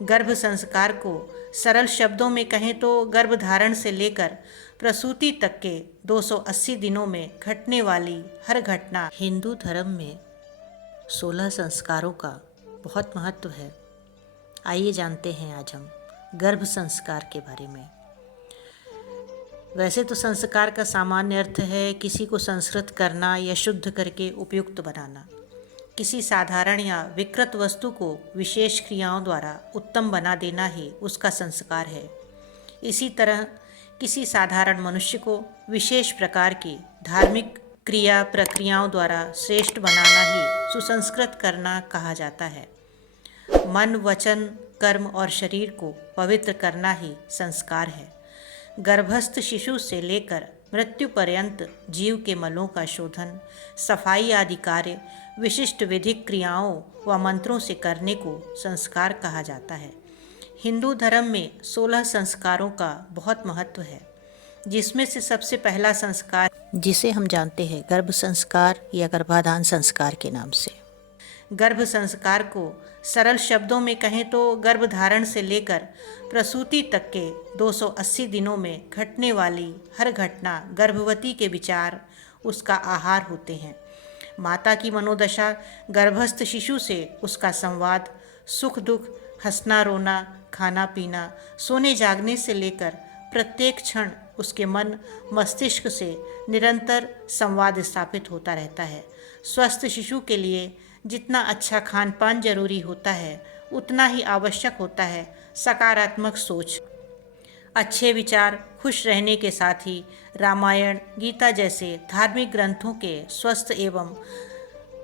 गर्भ संस्कार को सरल शब्दों में कहें तो गर्भधारण से लेकर प्रसूति तक के 280 दिनों में घटने वाली हर घटना। हिंदू धर्म में 16 संस्कारों का बहुत महत्व है। आइए जानते हैं आज हम गर्भ संस्कार के बारे में। वैसे तो संस्कार का सामान्य अर्थ है किसी को संस्कृत करना या शुद्ध करके उपयुक्त बनाना। किसी साधारण या विकृत वस्तु को विशेष क्रियाओं द्वारा उत्तम बना देना ही उसका संस्कार है। इसी तरह किसी साधारण मनुष्य को विशेष प्रकार की धार्मिक क्रिया प्रक्रियाओं द्वारा श्रेष्ठ बनाना ही सुसंस्कृत करना कहा जाता है। मन, वचन, कर्म और शरीर को पवित्र करना ही संस्कार है। गर्भस्थ शिशु से लेकर मृत्यु पर्यंत जीव के मलों का शोधन, सफाई आदि कार्य विशिष्ट विधिक क्रियाओं व मंत्रों से करने को संस्कार कहा जाता है। हिंदू धर्म में 16 संस्कारों का बहुत महत्व है, जिसमें से सबसे पहला संस्कार, जिसे हम जानते हैं गर्भ संस्कार या गर्भाधान संस्कार के नाम से। गर्भ संस्कार को सरल शब्दों में कहें तो गर्भधारण से लेकर प्रसूति तक के 280 दिनों में घटने वाली हर घटना गर्भवती के विचार, उसका आहार होते हैं। माता की मनोदशा, गर्भस्थ शिशु से उसका संवाद, सुख दुख, हंसना रोना, खाना पीना, सोने जागने से लेकर प्रत्येक क्षण उसके मन मस्तिष्क से निरंतर संवाद स्थापित होता रहता है। स्वस्थ शिशु के लिए जितना अच्छा खान पान जरूरी होता है, उतना ही आवश्यक होता है सकारात्मक सोच, अच्छे विचार। खुश रहने के साथ ही रामायण, गीता जैसे धार्मिक ग्रंथों के स्वस्थ एवं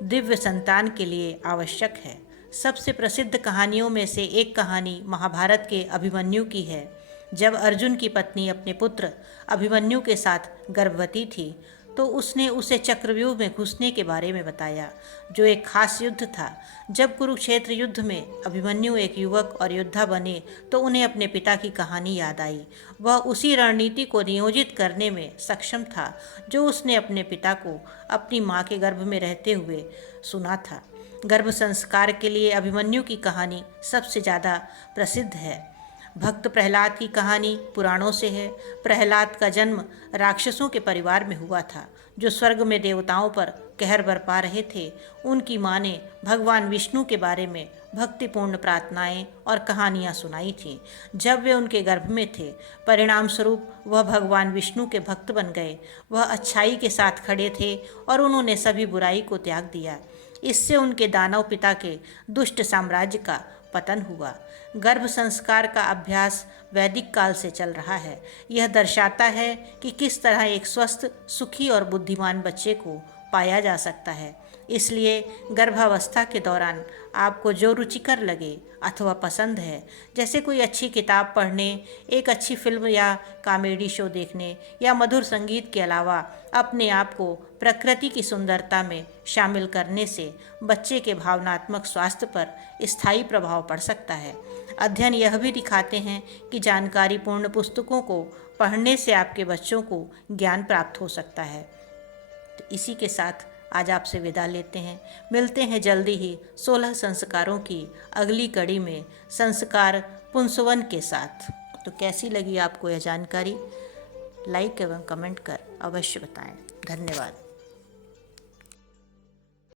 दिव्य संतान के लिए आवश्यक है। सबसे प्रसिद्ध कहानियों में से एक कहानी महाभारत के अभिमन्यु की है। जब अर्जुन की पत्नी अपने पुत्र अभिमन्यु के साथ गर्भवती थी तो उसने उसे चक्रव्यूह में घुसने के बारे में बताया, जो एक खास युद्ध था। जब कुरुक्षेत्र युद्ध में अभिमन्यु एक युवक और योद्धा बने तो उन्हें अपने पिता की कहानी याद आई। वह उसी रणनीति को नियोजित करने में सक्षम था जो उसने अपने पिता को अपनी माँ के गर्भ में रहते हुए सुना था। गर्भ संस्कार के लिए अभिमन्यु की कहानी सबसे ज़्यादा प्रसिद्ध है। भक्त प्रहलाद की कहानी पुराणों से है। प्रहलाद का जन्म राक्षसों के परिवार में हुआ था, जो स्वर्ग में देवताओं पर कहर बरपा रहे थे। उनकी माँ ने भगवान विष्णु के बारे में भक्तिपूर्ण प्रार्थनाएं और कहानियाँ सुनाई थीं। जब वे उनके गर्भ में थे, परिणाम स्वरूप वह भगवान विष्णु के भक्त बन गए। वह अच्छाई के साथ खड़े थे और उन्होंने सभी बुराई को त्याग दिया। इससे उनके दानव पिता के दुष्ट साम्राज्य का पतन हुआ। गर्भ संस्कार का अभ्यास वैदिक काल से चल रहा है। यह दर्शाता है कि किस तरह एक स्वस्थ, सुखी और बुद्धिमान बच्चे को पाया जा सकता है। इसलिए गर्भावस्था के दौरान आपको जो रुचिकर लगे अथवा पसंद है, जैसे कोई अच्छी किताब पढ़ने, एक अच्छी फिल्म या कॉमेडी शो देखने या मधुर संगीत के अलावा अपने आप को प्रकृति की सुंदरता में शामिल करने से बच्चे के भावनात्मक स्वास्थ्य पर स्थायी प्रभाव पड़ सकता है। अध्ययन यह भी दिखाते हैं कि जानकारीपूर्ण पुस्तकों को पढ़ने से आपके बच्चों को ज्ञान प्राप्त हो सकता है। तो इसी के साथ आज आपसे विदा लेते हैं। मिलते हैं जल्दी ही 16 संस्कारों की अगली कड़ी में संस्कार पुंसवन के साथ। तो कैसी लगी आपको यह जानकारी? लाइक एवं कमेंट कर अवश्य बताएं। धन्यवाद।